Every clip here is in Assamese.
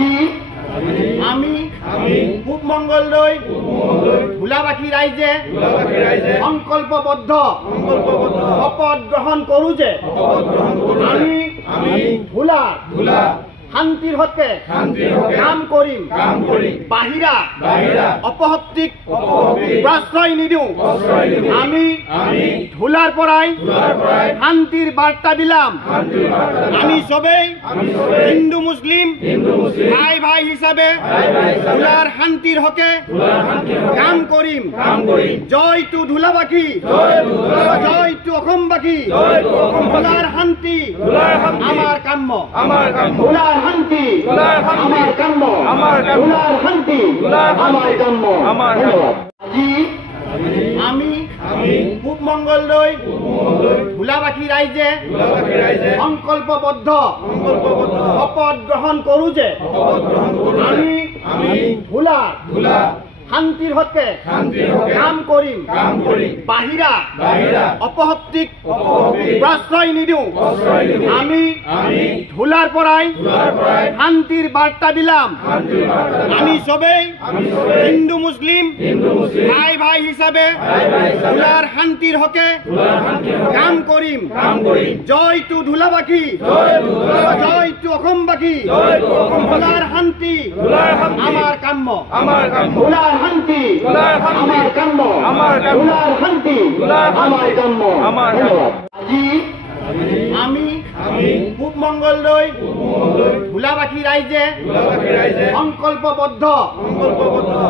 আজি আমি পূব মঙ্গলদৈ ভোলাবাসী ৰাইজে সংকল্পবদ্ধ শপত গ্ৰহণ কৰোঁ যে আমি ভোলাৰ শান্তিৰ হকে কাম কৰিম, বাহিৰা অপশক্তিক প্ৰশ্ৰয় নিদিওঁ। আমি ভোলাৰ পৰাই শান্তিৰ বাৰ্তা বিলাম। আমি সবেই হিন্দু মুসলিম ভাই ভাই হিসাবে ভোলাৰ শান্তিৰ হকে কাম কৰিম। জয় টু ভোলাবাসী, জয় টু অসমবাসী। ভোলার শান্তি আমার কাম্য, ভোলার শান্তি আমার কাম্য, ভোলার শান্তি আমার কাম্য। আজি আমি পূব মঙ্গলদৈ ভোলাবাসী ৰাইজে সংকল্পবদ্ধ শপত গ্ৰহণ কৰোঁ যে আমি ভোলাৰ শান্তিৰ হকে কাম কৰিম, বাহিৰা অপশক্তিক প্ৰশ্ৰয় নিদিওঁ। আমি ভোলাৰ পৰাই শান্তিৰ বাৰ্তা বিলাম। আমি সবেই হিন্দু মুসলিম ভাই ভাই হিসাবে ভোলাৰ শান্তিৰ হকে কাম কৰিম। জয় টু ভোলাবাসী, জয় টু অসমবাসী। ভোলার শান্তি আমার কাম্য, ভোলার শান্তি আমার কাম্য, ভোলার শান্তি আমার কাম্য। আজি আমি পূব মঙ্গলদৈ ভোলাবাসী ৰাইজে সংকল্পবদ্ধ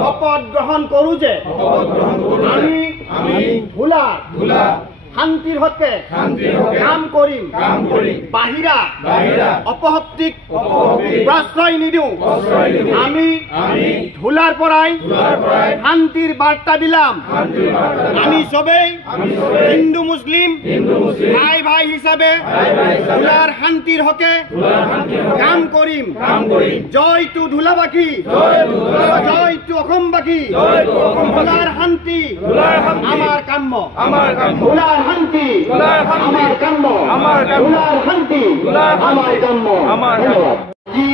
শপত গ্ৰহণ কৰোঁ যে আমি ভোলাৰ শান্তিৰ হকে কাম কৰিম, বাহিৰা অপশক্তিক প্ৰশ্ৰয় নিদিওঁ। আমি ভোলাৰ পৰাই শান্তিৰ বাৰ্তা বিলাম। আমি সবেই হিন্দু মুসলিম ভাই ভাই হিসাবে ভোলাৰ শান্তিৰ হকে কাম কৰিম। জয় টু ভোলাবাসী, জয় টু অসমবাসী। ভোলার শান্তি আমার কাম্য, ভোলার শান্তি আমার কাম্য, ভোলার শান্তি আমার কাম্য। আজি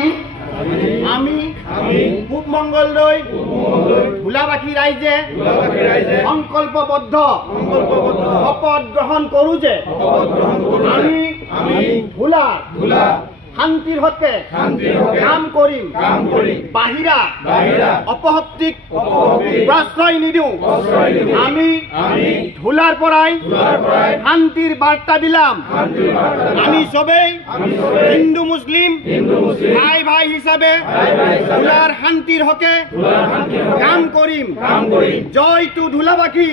আমি পূব মঙ্গলদৈ ভোলাবাসী ৰাইজে সংকল্পবদ্ধ শপত গ্ৰহণ কৰোঁ যে আমি ভোলাৰ শান্তিৰ হকে কাম কৰিম, বাহিৰা অপশক্তিক প্ৰশ্ৰয় নিদিওঁ। আমি ভোলাৰ পৰাই শান্তিৰ বাৰ্তা বিলাম। আমি সবেই হিন্দু মুসলিম ভাই ভাই হিসাবে ভোলাৰ শান্তিৰ হকে কাম কৰিম। জয় টু ভোলাবাসী,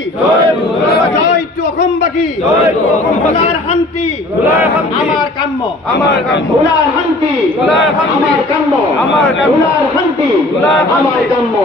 জয় টু অসমবাসী। ভোলাৰ শান্তি আমাৰ কাম্য, ভোলাৰ শান্তি আমাৰ কাম্য, ভোলাৰ শান্তি আমাৰ কাম্য।